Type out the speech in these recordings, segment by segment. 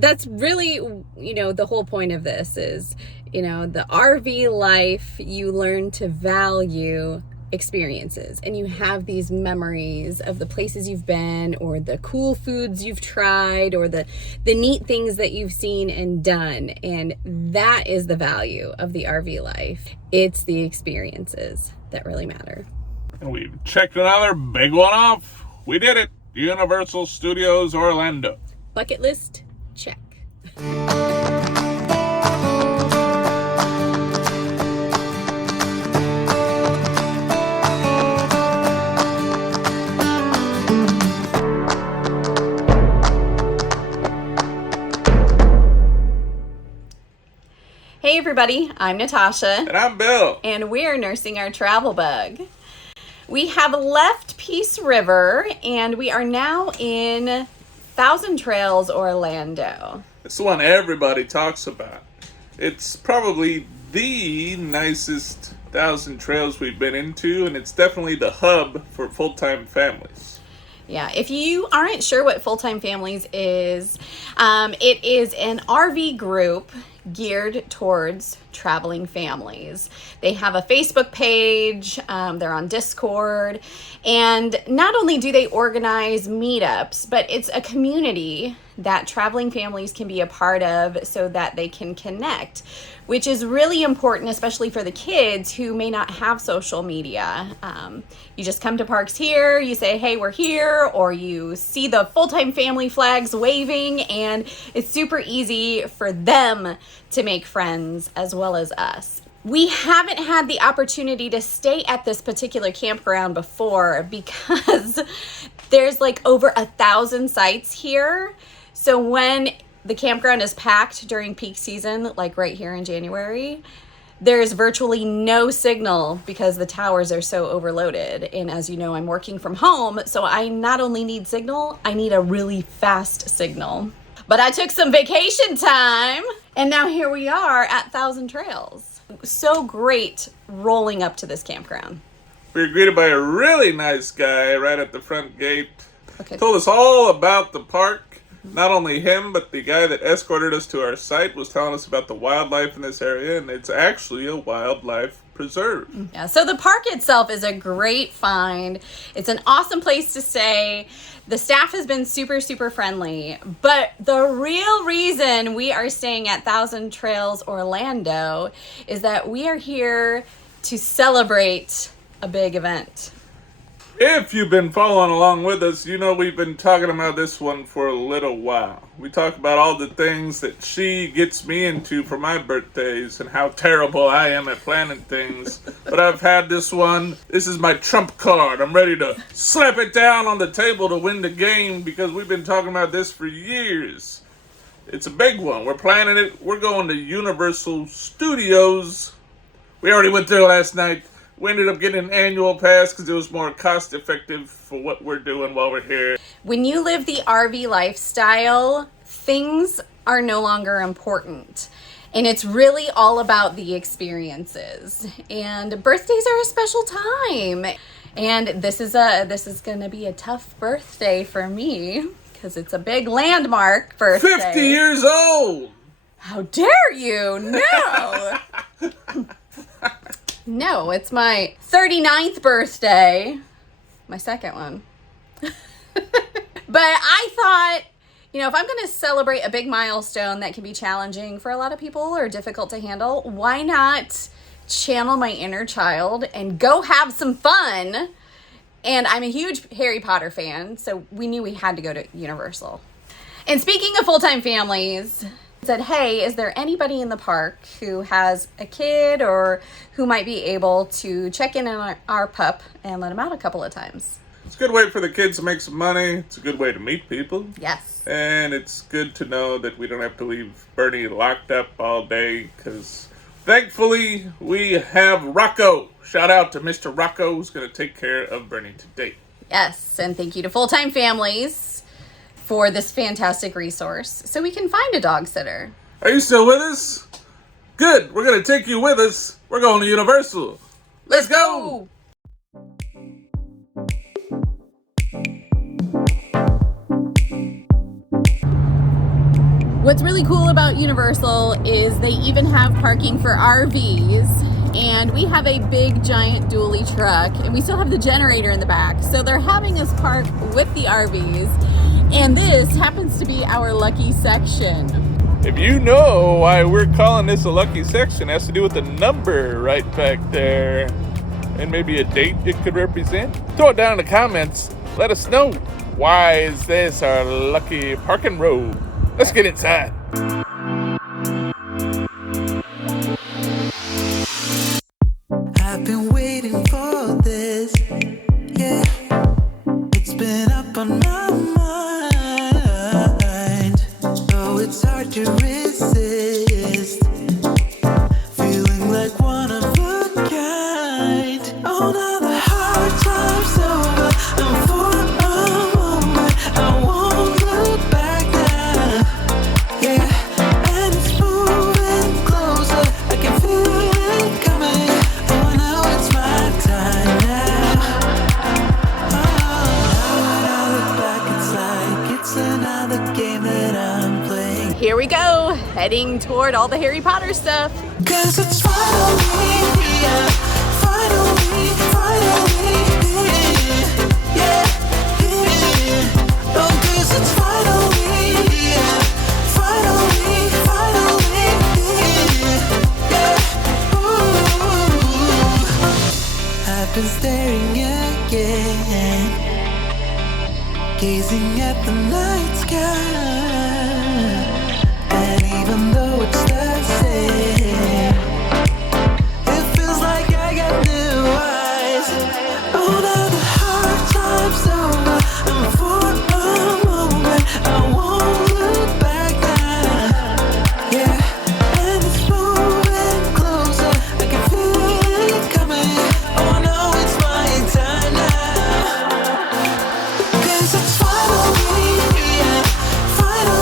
That's really, the whole point of this is, the RV life, you learn to value experiences, and you have these memories of the places you've been, or the cool foods you've tried, or the neat things that you've seen and done. And that is the value of the RV life. It's the experiences that really matter. And we've checked another big one off. We did it. Universal Studios Orlando. Bucket list, check. Hey everybody, I'm Natasha. And I'm Bill. And we're nursing our travel bug. We have left Peace River and we are now in Thousand Trails, Orlando. It's the one everybody talks about. It's probably the nicest Thousand Trails we've been into, and it's definitely the hub for full-time families. Yeah, if you aren't sure what Fulltime Families is, it is an RV group geared towards traveling families. They have a Facebook page, they're on Discord, and not only do they organize meetups, but it's a community that traveling families can be a part of so that they can connect, which is really important, especially for the kids who may not have social media. You just come to parks here, you say, hey, we're here, or you see the Fulltime Family flags waving, and it's super easy for them to make friends as well as us. We haven't had the opportunity to stay at this particular campground before because there's like over 1,000 sites here. So when the campground is packed during peak season, like right here in January, there's virtually no signal because the towers are so overloaded. And as you know, I'm working from home, so I not only need signal, I need a really fast signal. But I took some vacation time, and now here we are at Thousand Trails. So great rolling up to this campground. We were greeted by a really nice guy right at the front gate. Okay. Told us all about the park. Not only him, but the guy that escorted us to our site was telling us about the wildlife in this area, and it's actually a wildlife preserve. Yeah, so the park itself is a great find. It's an awesome place to stay. The staff has been super, super friendly, but the real reason we are staying at Thousand Trails Orlando is that we are here to celebrate a big event. If you've been following along with us, you know we've been talking about this one for a little while. We talk about all the things that she gets me into for my birthdays and how terrible I am at planning things. But I've had this one. This is my trump card. I'm ready to slap it down on the table to win the game because we've been talking about this for years. It's a big one. We're planning it. We're going to Universal Studios. We already went there last night. We ended up getting an annual pass because it was more cost effective for what we're doing while we're here. When you live the RV lifestyle, things are no longer important. And it's really all about the experiences. And birthdays are a special time. And this is going to be a tough birthday for me because it's a big landmark birthday. 50 years old! How dare you? No! No, it's my 39th birthday. My second one. But I thought, if I'm going to celebrate a big milestone that can be challenging for a lot of people or difficult to handle, why not channel my inner child and go have some fun? And I'm a huge Harry Potter fan, so we knew we had to go to Universal. And speaking of full-time families, said, hey, is there anybody in the park who has a kid or who might be able to check in on our pup and let him out a couple of times? It's a good way for the kids to make some money. It's a good way to meet people. Yes. And it's good to know that we don't have to leave Bernie locked up all day because thankfully we have Rocco. Shout out to Mr. Rocco who's going to take care of Bernie today. Yes, and thank you to Fulltime Families for this fantastic resource so we can find a dog sitter. Are you still with us? Good. We're going to take you with us. We're going to Universal. Let's go. What's really cool about Universal is they even have parking for RVs, and we have a big giant dually truck, and we still have the generator in the back. So they're having us park with the RVs, and this happens to be our lucky section. If you know why we're calling this a lucky section, it has to do with the number right back there, and maybe a date it could represent. Throw it down in the comments. Let us know. Why is this our lucky parking row? Let's get inside. I've been waiting for this, yeah. It's been up on my mind. Oh, it's hard to resist. Feeling like one of a kind. Oh, now the hard time's over. I'm for a moment. I won't look back now. Yeah, and it's moving closer. I can feel it coming. Oh, now it's my time now. Now when I look back, it's another game that I'm playing. Here we go, heading toward all the Harry Potter stuff. 'Cause it's finally here. Finally, yeah, here. Oh, 'cause it's finally here. Finally, here. Yeah, ooh. I've been staring again, gazing at the night sky. And even though it's the same, it feels like I got new eyes. Oh, now the hard time's over. I'm for a moment. I won't look back now. Yeah, and it's moving closer. I can feel it coming. Oh, I know it's my time now. 'Cause it's finally here. Finally.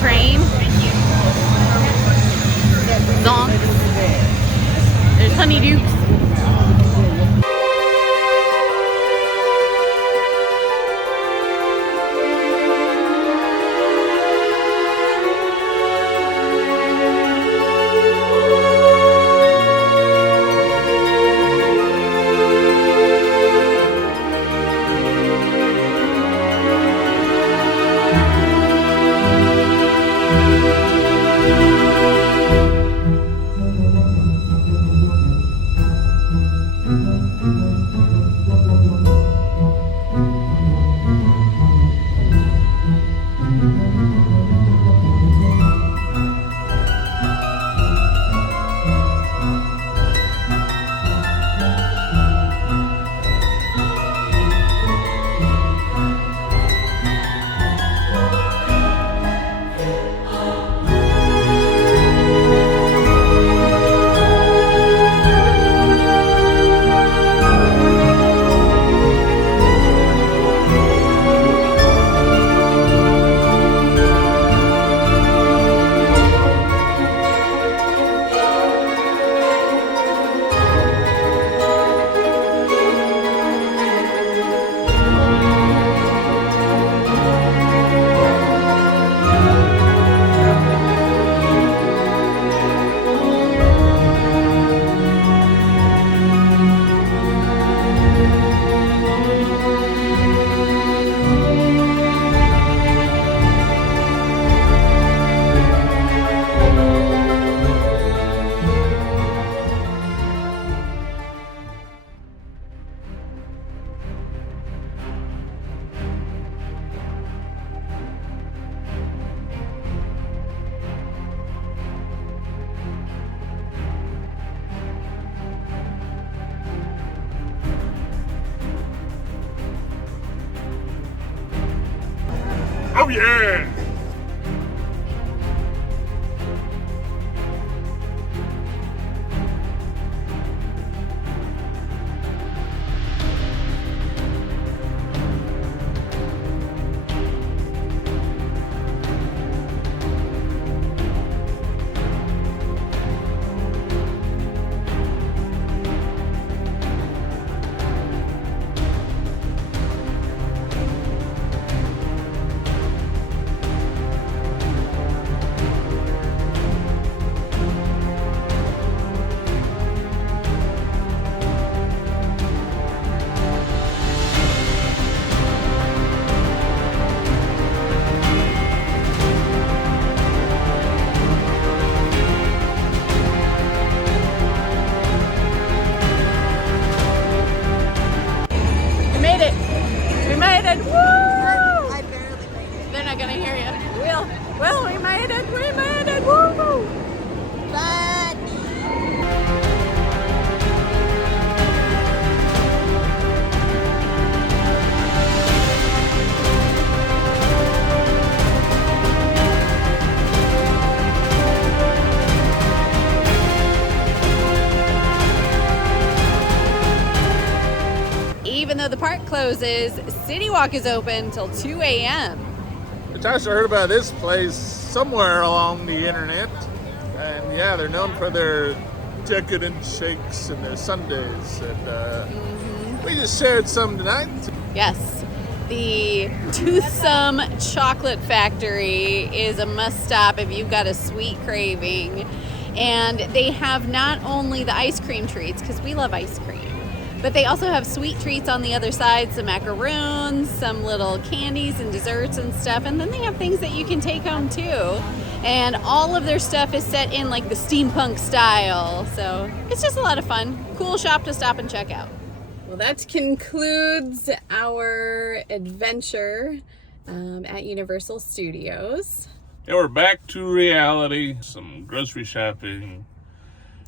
train. Zonk. There's honeydukes. Oh yeah! Even though the park closes, City Walk is open till 2 a.m. Natasha heard about this place somewhere along the internet. And yeah, they're known for their decadent shakes and their sundaes. And we just shared some tonight. Yes, the Twosome Chocolate Factory is a must stop if you've got a sweet craving. And they have not only the ice cream treats, because we love ice cream, but they also have sweet treats on the other side, some macaroons, some little candies and desserts and stuff. And then they have things that you can take home too. And all of their stuff is set in like the steampunk style. So it's just a lot of fun. Cool shop to stop and check out. Well, that concludes our adventure at Universal Studios. Yeah, we're back to reality. Some grocery shopping.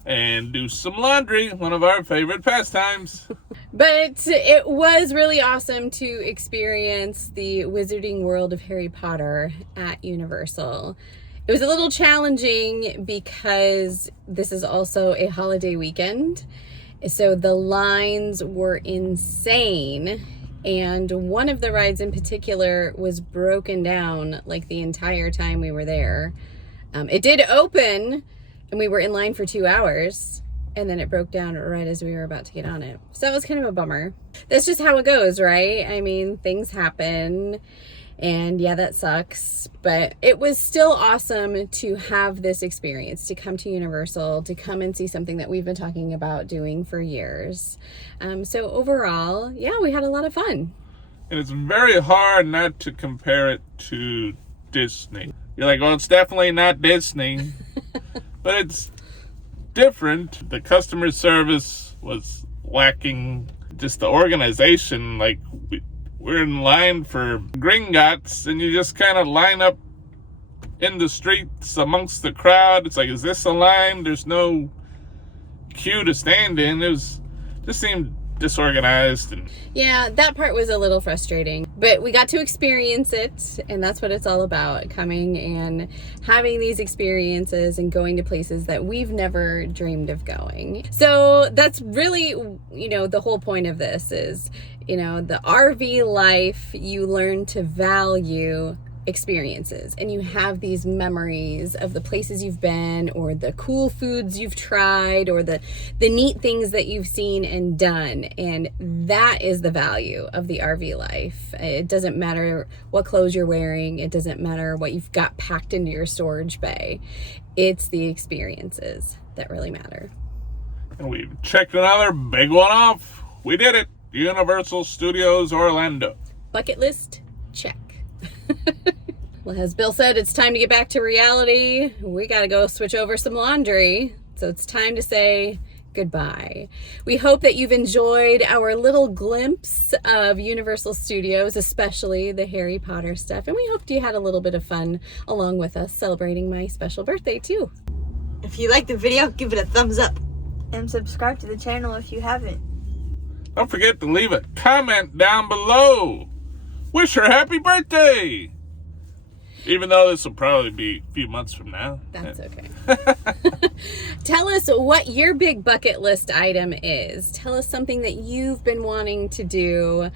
And do some laundry, one of our favorite pastimes. But it was really awesome to experience the Wizarding World of Harry Potter at Universal. It was a little challenging because this is also a holiday weekend. So the lines were insane. And one of the rides in particular was broken down like the entire time we were there. It did open and we were in line for 2 hours, and then it broke down right as we were about to get on it. So that was kind of a bummer. That's just how it goes, right? I mean, things happen, and yeah, that sucks. But it was still awesome to have this experience, to come to Universal, to come and see something that we've been talking about doing for years. So overall, yeah, we had a lot of fun. And it's very hard not to compare it to Disney. You're like, well, it's definitely not Disney, but it's different. The customer service was lacking. Just the organization, like we're in line for Gringotts, and you just kind of line up in the streets amongst the crowd. It's like, is this a line? There's no queue to stand in. It just seemed disorganized. And yeah, that part was a little frustrating, but we got to experience it, and that's what it's all about, coming and having these experiences and going to places that we've never dreamed of going. So that's really, the whole point of this is, the RV life, you learn to value experiences, and you have these memories of the places you've been, or the cool foods you've tried, or the neat things that you've seen and done. And that is the value of the RV life. It doesn't matter what clothes you're wearing. It doesn't matter what you've got packed into your storage bay. It's the experiences that really matter. And we checked another big one off. We did it. Universal Studios Orlando. Bucket list, check. Well, as Bill said, it's time to get back to reality. We got to go switch over some laundry. So it's time to say goodbye. We hope that you've enjoyed our little glimpse of Universal Studios, especially the Harry Potter stuff. And we hoped you had a little bit of fun along with us celebrating my special birthday too. If you liked the video, give it a thumbs up. And subscribe to the channel if you haven't. Don't forget to leave a comment down below. Wish her happy birthday! Even though this will probably be a few months from now. That's okay. Tell us what your big bucket list item is. Tell us something that you've been wanting to do,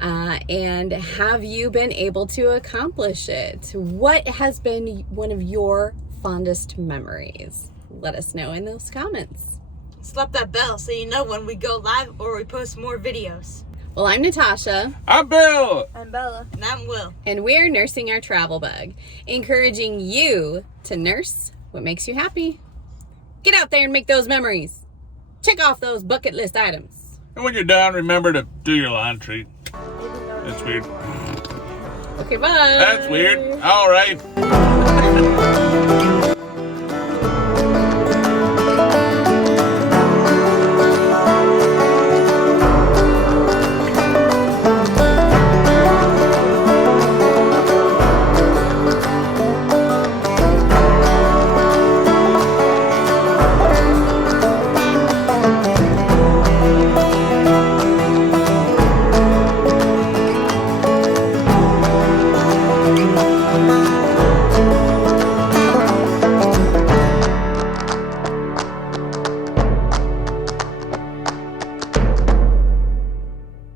and have you been able to accomplish it? What has been one of your fondest memories? Let us know in those comments. Slap that bell so you know when we go live or we post more videos. Well, I'm Natasha. I'm Bill. I'm Bella. And I'm Will. And we're nursing our travel bug, encouraging you to nurse what makes you happy. Get out there and make those memories. Check off those bucket list items. And when you're done, remember to do your laundry. That's weird. Okay, bye. That's weird. All right.